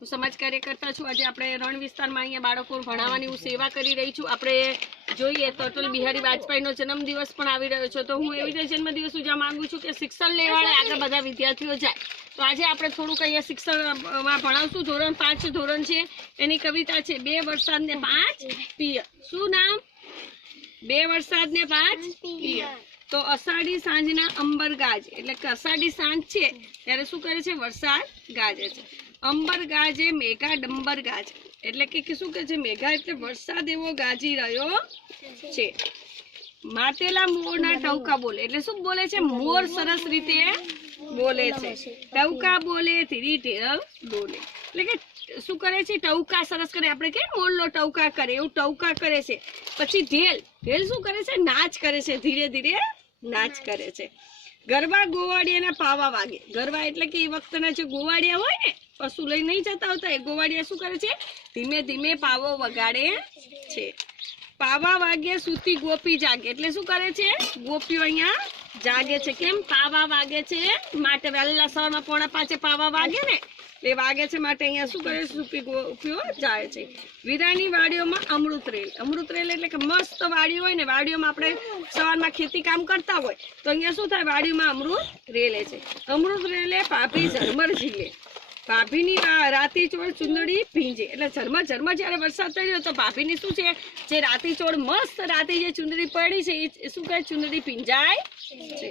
હું સમાજ કાર્યકર્તા છું. આજે આપણે રણ વિસ્તારમાં અહીંયા બાળકો ભણાવવાની હું સેવા કરી રહી છું. આપણે જોઈએ તો અટલ બિહારી વાજપેયીનો જન્મદિવસ પણ આવી રહ્યો છે. તો હું એવી રીતે જન્મદિવસ ઉજવવા માંગુ છું કે શિક્ષણ લેવાળે આગળ બધા વિદ્યાર્થીઓ જાય. તો આજે આપણે થોડુંક અહીંયા શિક્ષણમાં ભણાવશું. ધોરણ પાંચ ધોરણ છે. એની કવિતા છે, બે વરસાદ ને પાંચ પિયર. શું નામ? બે વરસાદ ને પાંચ તો અષાઢી સાંજના અંબર ગાજ એટલે કે અષાઢી સાંજ છે. ત્યારે શું કરે છે? વરસાદ ગાજે છે. અંબર ગાજે મેઘા ડંબર ગાજ એટલે કે શું કે છે? મેઘા એટલે વરસાદ એવો ગાજી રહ્યો છે. માટેલા મોરના ટવકા બોલે. એટલે શું બોલે છે? મોર સરસ રીતે બોલે છે. ટવકા બોલે, ધીરી ઢેર બોલે. એટલે કે શું કરે છે? ટવકા સરસ કરે. આપણે કે મોરનો ટવકા કરે. એવું ટવકા કરે છે. પછી ઢેલ. ઢેલ શું કરે છે? નાચ કરે છે ધીરે ધીરે. નાચ કરે છે. ગરબા ગોવાડિયાના પાવા વાગે. ગરબા એટલે કે એ વખતના જે ગોવાડિયા હોય ને, પશુ લઈ નહીં જતા હોતા, એ ગોવાડિયા શું કરે છે? ધીમે ધીમે પાવો વગાડે છે. પાવા વાગે સુતી ગોપી જાગે. એટલે શું કરે છે? ગોપીઓ અહીંયા જાગે છે કેમ? પાવા વાગે છે. માટે વહેલા સવારમાં પોણા પાંચે પાવા વાગે ને. એ વાગે છે માટે અહીંયા શું કરે સુપી ગોપીઓ જાય છે. વીરાની વાડીઓમાં અમૃત રેલ. અમૃત રેલ એટલે કે મસ્ત વાડીઓ હોય ને, વાડીઓમાં આપણે સવારમાં ખેતી કામ કરતા હોય, તો અહીંયા શું થાય? વાડીઓમાં અમૃત રેલે છે. અમૃત રેલે પાપી ઝરમર ઝીલે ભાભીની રાતી ચોળ ચુંદડી ભીંજે. એટલે ઝરમર ઝરમર જ્યારે વરસાદ થયો તો ભાભીની શું છે? જે રાતી ચોળ મસ્ત રાતી જે ચુંદડી પડી છે, એ શું કહે? ચુંદડી ભીંજાય છે.